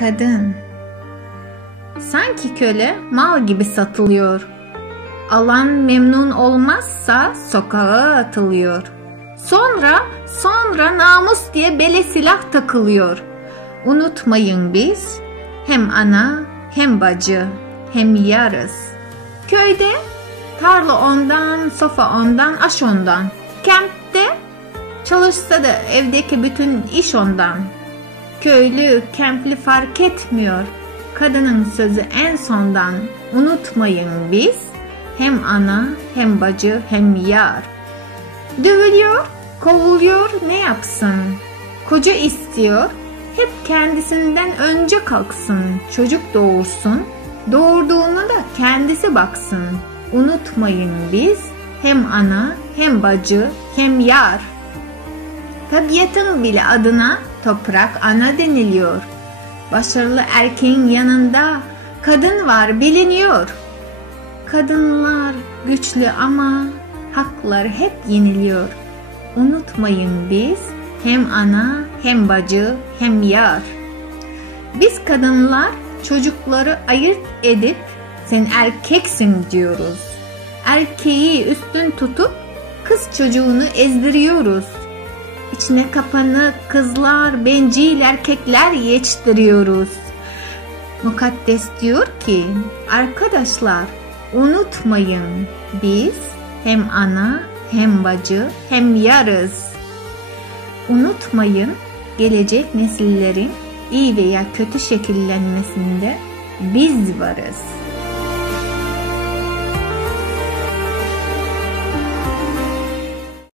Kadın sanki köle mal gibi satılıyor. Alan memnun olmazsa sokağa atılıyor. Sonra namus diye bele silah takılıyor. Unutmayın biz hem ana hem bacı hem yarız. Köyde tarla ondan, sofa ondan, aş ondan. Kentte çalışsa da evdeki bütün iş ondan. Köylü, kentli fark etmiyor. Kadının sözü en sondan. Unutmayın biz hem ana hem bacı hem yar. Dövülüyor, kovuluyor, ne yapsın? Koca istiyor, hep kendisinden önce kalksın. Çocuk doğursun, doğurduğuna da kendisi baksın. Unutmayın biz hem ana hem bacı hem yar. Tabiatın bile adına toprak ana deniliyor. Başarılı erkeğin yanında kadın var biliniyor. Kadınlar güçlü ama haklar hep yeniliyor. Unutmayın biz hem ana hem bacı hem yar. Biz kadınlar çocukları ayırt edip sen erkeksin diyoruz. Erkeği üstün tutup kız çocuğunu ezdiriyoruz. İçine kapanık kızlar, bencil erkekler yetiştiriyoruz. Mukaddes diyor ki, arkadaşlar unutmayın biz hem ana hem bacı hem yarız. Unutmayın gelecek nesillerin iyi veya kötü şekillenmesinde biz varız.